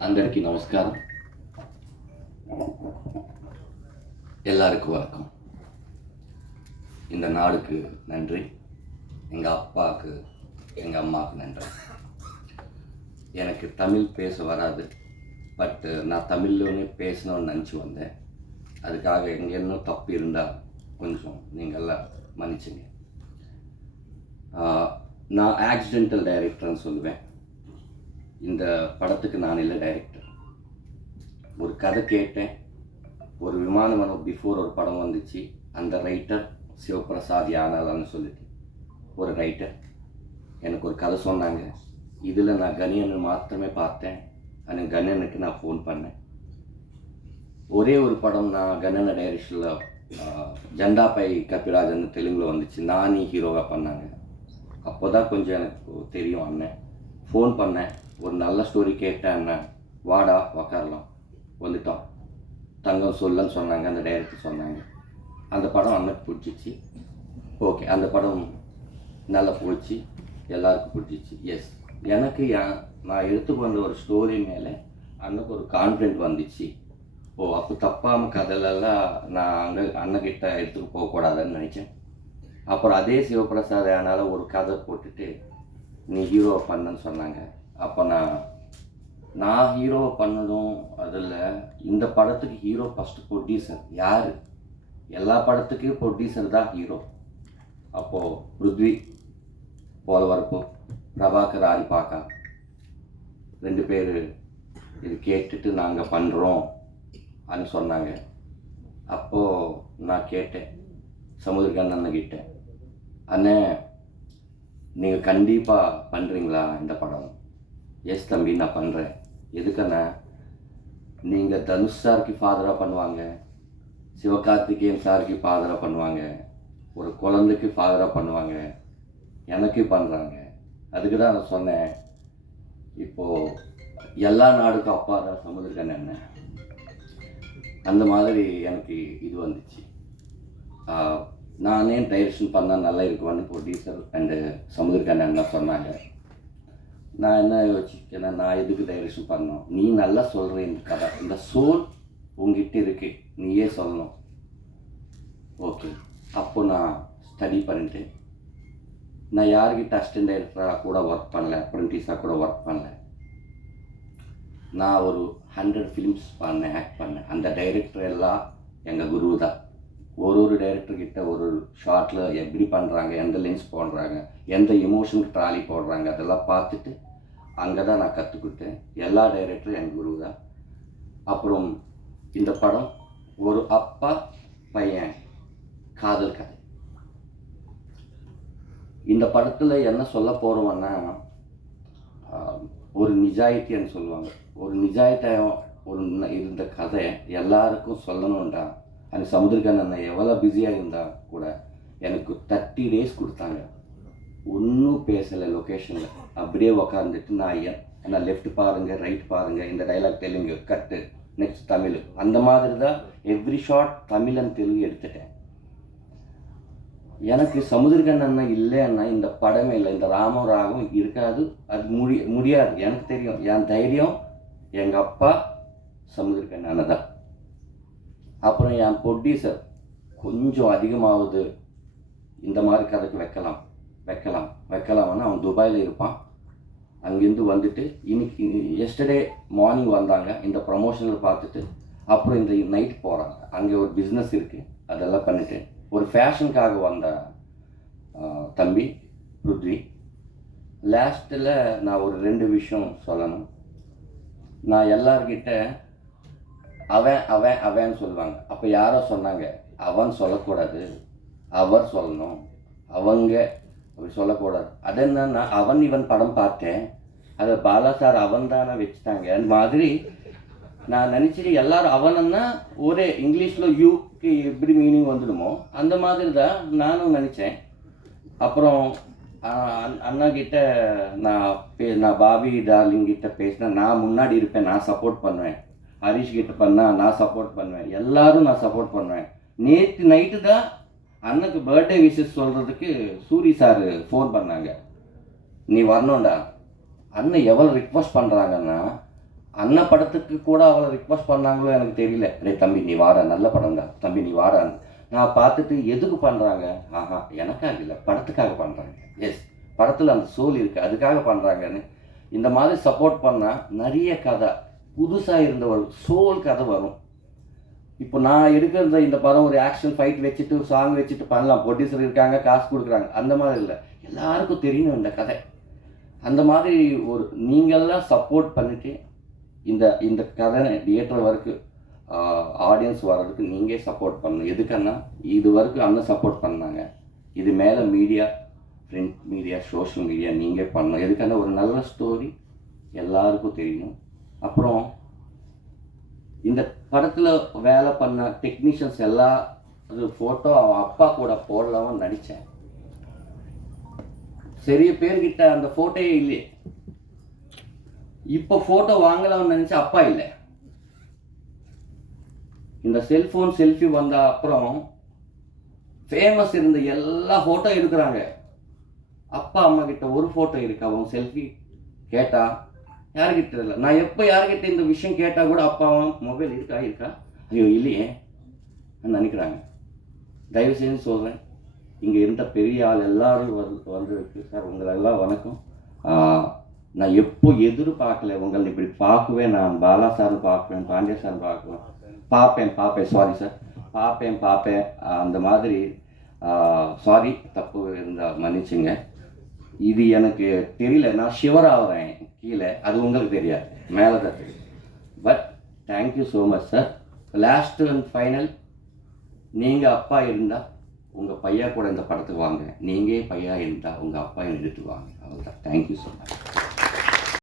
అందరికీ నమస్కారం எல்லாருக்கும் வணக்கம் இந்த நாடுக்கு நன்றி எங்கள் அப்பாவுக்கு எங்கள் அம்மாவுக்கு நன்றி எனக்கு தமிழ் பேச வராது பட்டு நான் தமிழ்லன்னு பேசணும்னு நினச்சி வந்தேன் அதுக்காக எங்கே இன்னும் தப்பு இருந்தால் கொஞ்சம் நீங்கள்லாம் மன்னிச்சுங்க ஆஹ், நான் ஆக்சிடென்டல் டைரக்டர்னு சொல்லுவேன் இந்த படத்துக்கு நான் இல்லை டைரக்டர் ஒரு கதை கேட்டேன். ஒரு விமானம் பிஃபோர் ஒரு படம் வந்துச்சு. அந்த ரைட்டர் சிவபிரசாத் யானாலான்னு சொல்லிட்டு ஒரு ரைட்டர் எனக்கு ஒரு கதை சொன்னாங்க. இதில் நான் கணியனை மாத்திரமே பார்த்தேன். அந்த கணனுக்கு நான் ஃபோன் பண்ணேன். ஒரே ஒரு படம் நான் கண்ணன டைரக்ஷனில் ஜெண்டாபை கபிராஜன் தெலுங்கில் வந்துச்சு. நானி ஹீரோவாக பண்ணாங்க. அப்போ தான் கொஞ்சம் எனக்கு தெரியும் அண்ணன். ஃபோன் பண்ணேன். ஒரு நல்ல ஸ்டோரி கேட்டேன் வாடா உக்காரலாம். வந்துட்டோம். தங்கம் சொல்லன்னு சொன்னாங்க அந்த டைரக்டர் சொன்னாங்க. அந்த படம் அண்ணனுக்கு பிடிச்சிச்சு. ஓகே அந்த படம் நல்லா போச்சு. எல்லாருக்கும் பிடிச்சிச்சு. எஸ் எனக்கு நான் எடுத்துக்கொண்ட ஒரு ஸ்டோரி மேலே அண்ணனுக்கு ஒரு கான்ஃபிடென்ட் வந்துச்சு. ஓ அப்போ தப்பாமல் கதையிலெல்லாம் நான் அங்கே அண்ணகிட்ட எடுத்துட்டு போகக்கூடாதுன்னு நினச்சேன். அப்புறம் அதே சிவபிரசாத் அதனால் ஒரு கதை போட்டுட்டு நீ ஹீரோ பண்ணுன்னு சொன்னாங்க. அப்போ நான் நான் ஹீரோ பண்ணதும் அதில் இந்த படத்துக்கு ஹீரோ ஃபஸ்ட்டு ப்ரொடியூசர் யார்? எல்லா படத்துக்கும் ப்ரொடியூசர் தான் ஹீரோ அப்போது ருத்வி போலவரப்பு பிரபாகர் ஆரிபாக்கா ரெண்டு பேர் இது கேட்டுட்டு நாங்கள் பண்ணுறோம் அப்படின்னு சொன்னாங்க. அப்போது நான் கேட்டேன் சமுதிரகான் அண்ணன் கிட்டே அண்ணே நீங்கள் கண்டிப்பாக பண்ணுறீங்களா இந்த படம்? எஸ் தம்பி நான் பண்ணுறேன் எதுக்கண்ணா நீங்கள் தனுஷ் சாருக்கு ஃபாதராக பண்ணுவாங்க. சிவகார்த்திகேயன் சாருக்கு ஃபாதராக பண்ணுவாங்க. ஒரு குழந்தைக்கு ஃபாதராக பண்ணுவாங்க. எனக்கு பண்ணுறாங்க அதுக்கு தான் நான் சொன்னேன். இப்போது எல்லா நாடுக்கும் அப்பா தான் சமுதிரகன் என்ன? அந்த மாதிரி எனக்கு இது வந்துச்சு. நானே டைரக்ஷன் பண்ணால் நல்லா இருக்குவான்னு ப்ரொடியூசர் அண்டு சமுதிரக்கண்ணன் தான் சொன்னாங்க. நான் என்ன யோசிக்கிறேன் நான் எதுக்கு டைரக்ஷன் பண்ணோம் நீ நல்லா சொல்கிற இந்த கதை. இந்த சோல் உங்ககிட்ட இருக்கு. நீயே சொல்லணும். ஓகே அப்போ நான் ஸ்டடி பண்ணிட்டு நான் யார்கிட்ட அசிஸ்டன்ட் டைரக்டராக கூட ஒர்க் பண்ணல அப்ரெண்டிஸாக கூட ஒர்க் பண்ணல. நான் ஒரு ஹண்ட்ரட் ஃபிலிம்ஸ் பண்ணேன் ஆக்ட் பண்ணேன். அந்த டைரக்டர் எல்லாம் எங்கள் குரு தான் ஒரு ஒரு டைரக்டர்கிட்ட ஒரு ஒரு ஷார்ட்டில் எப்படி பண்ணுறாங்க எந்த லென்ஸ் போடுறாங்க எந்த எமோஷனுக்கு ட்ராலி போடுறாங்க அதெல்லாம் பார்த்துட்டு அங்கே தான் நான் கற்றுக்கிட்டேன் எல்லா டைரக்டரும் என் குரு தான். அப்புறம் இந்த படம் ஒரு அப்பா பையன் காதல் கதை. இந்த படத்தில் என்ன சொல்ல போகிறோம்னா ஒரு நிஜாயித்தின்னு சொல்லுவாங்க. ஒரு நிஜாயத்தை ஒரு இருந்த கதை எல்லாருக்கும் சொல்லணும்டா. அந்த சமுதிரகன் அண்ணன் எவ்வளோ பிஸியாக இருந்தால் கூட எனக்கு தேர்ட்டி டேஸ் கொடுத்தாங்க. ஒன்றும் பேசலை லொக்கேஷனில் அப்படியே உக்காந்துட்டு நான் ஏன் நான் லெஃப்ட் பாருங்கள் ரைட் பாருங்கள் இந்த dialogue Telugu cut next Tamil. அந்த மாதிரி தான் every shot Tamil and Telugu எடுத்துட்டேன். எனக்கு சமுதிரகன் அண்ணன் இல்லைன்னா இந்த படமே இல்லை. இந்த ராம ராகம் இருக்காது. அது முடி முடியாது. எனக்கு தெரியும். என் தைரியம் எங்கள் அப்பா சமுதிரகன் அண்ணன் தான். அப்புறம் என் ப்ரொடியூசர் கொஞ்சம் அதிகமாகுது இந்த மாதிரி கதைக்கு வைக்கலாம். வைக்கலாம். வைக்கலாம்னு அவன் துபாயில் இருப்பான். அங்கேருந்து வந்துட்டு இன்னைக்கு எஸ்டர்டே மார்னிங் வந்தாங்க. இந்த ப்ரமோஷனில் பார்த்துட்டு அப்புறம் இந்த நைட் போகிறாங்க அங்கே ஒரு பிஸ்னஸ் இருக்குது அதெல்லாம் பண்ணிட்டு ஒரு ஃபேஷனுக்காக வந்த தம்பி ருத்வி. லாஸ்ட்டில் நான் ஒரு ரெண்டு விஷயம் சொல்லணும். நான் எல்லார்கிட்ட அவன் அவன் அவன் சொல்லுவாங்க அப்போ யாரோ சொன்னாங்க அவன் சொல்லக்கூடாது அவர் சொல்லணும். அவங்க அப்படி சொல்லக்கூடாது. அது என்னன்னா அவன் இவன் படம் பார்த்தேன். அதை பாலா சார் அவன் தானே வச்சுட்டாங்க. அந்த மாதிரி நான் நினச்சிட்டு எல்லாரும் அவனன்னா ஒரே இங்கிலீஷில் யூக்கு எப்படி மீனிங் வந்துடுமோ அந்த மாதிரி தான் நானும் நினச்சேன். அப்புறம் அண்ணா கிட்ட நான் பே நான் பாபி டார்லிங் கிட்ட பேசினேன் நான் முன்னாடி இருப்பேன் நான் சப்போர்ட் பண்ணுவேன். ஹரிஷ் கிட்ட பண்ணா நான் சப்போர்ட் பண்ணுவேன். எல்லாரும் நான் சப்போர்ட் பண்ணுவேன். நேற்று நைட்டு தான் அண்ணனுக்கு பர்த்டே விஷஸ் சொல்கிறதுக்கு சூரி சார் ஃபோன் பண்ணாங்க. நீ வரணும்டா. அண்ணன் எவ்வளோ ரிக்வஸ்ட் பண்ணுறாங்கன்னா அண்ணன் படத்துக்கு கூட அவளை ரிக்வஸ்ட் பண்ணாங்களோ எனக்கு தெரியல. டேய் தம்பி நீ வாடா. நல்ல படம் தான் தம்பி நீ வாடான்னு நான் பார்த்துட்டு எதுக்கு பண்ணுறாங்க ஆஹா எனக்காக இல்லை. படத்துக்காக பண்ணுறாங்க எஸ் படத்தில் அந்த சோல் இருக்குது அதுக்காக பண்ணுறாங்கன்னு இந்த மாதிரி சப்போர்ட் பண்ணால் நிறைய கதை. புதுசாக இருந்த ஒரு சோல் கதை வரும். இப்போ நான் எடுக்கிற இந்த படம் ஒரு ஆக்ஷன் ஃபைட் வச்சுட்டு சாங் வச்சுட்டு பண்ணலாம். ப்ரொடியூசர் இருக்காங்க காசு கொடுக்குறாங்க. அந்த மாதிரி இல்லை. எல்லாருக்கும் தெரியணும் இந்த கதை. அந்த மாதிரி ஒரு நீங்கள்லாம் சப்போர்ட் பண்ணிட்டு இந்த இந்த கதை தியேட்டர் வரைக்கும் ஆடியன்ஸ் வர்றதுக்கு நீங்கள் சப்போர்ட் பண்ணணும். எதுக்குன்னா இது வரைக்கும் அண்ணன் சப்போர்ட் பண்ணாங்க. இது மேலே media print media social media நீங்கள் பண்ணணும். எதுக்கான ஒரு நல்ல ஸ்டோரி எல்லாருக்கும் தெரியணும் அப்புறம் இந்த படத்தில் வேலை பண்ண டெக்னீஷியன்ஸ் எல்லா அது ஃபோட்டோ அவன் அப்பா கூட போடலாம்னு நடித்தேன் சரிய பேர்கிட்ட அந்த ஃபோட்டோயே இல்லையே. இப்போ ஃபோட்டோ வாங்கலாம்னு நினச்சா அப்பா இல்லை. இந்த செல்ஃபோன் செல்ஃபி வந்த அப்புறம் ஃபேமஸ் இருந்த எல்லா ஃபோட்டோ எடுக்கிறாங்க. அப்பா அம்மா கிட்ட ஒரு ஃபோட்டோ இருக்கு. அவங்க செல்ஃபி கேட்டால் யார்கிட்ட இல்லை நான் எப்போ யார்கிட்ட இந்த விஷயம் கேட்டால் கூட அப்பாவும் மொபைல் இருக்கா இருக்கா? ஐயோ இல்லையே. நினைக்கிறாங்க. தயவு செஞ்சு சொல்கிறேன் இங்கே இருந்த பெரிய ஆள் எல்லாரும் வந்து வந்திருக்கு. சார் உங்களெல்லாம் வணக்கம். நான் எப்போ எதிர்பார்க்கல உங்களை இப்படி பார்க்கவே நான். பாலா சார் பார்க்குவேன் பாண்டிய சார் பார்க்குவேன் பார்ப்பேன் பார்ப்பேன். சாரி சார் பார்ப்பேன் பார்ப்பேன். அந்த மாதிரி சாரி தப்பு இருந்தால் மன்னிச்சுங்க. இது எனக்கு தெரியல நான் ஷிவர் ஆகிறேன் கீழே அது உங்களுக்கு தெரியாது. மேலே தான் தெரியும். But thank you so much sir last and final நீங்கள் அப்பா இருந்தால் உங்கள் பையா கூட இந்த படத்துக்கு வாங்க. நீங்கள் பையா இருந்தால் உங்கள் அப்பா இருந்துட்டு வாங்க. அவ்வளோதான் தேங்க்யூ ஸோ மச்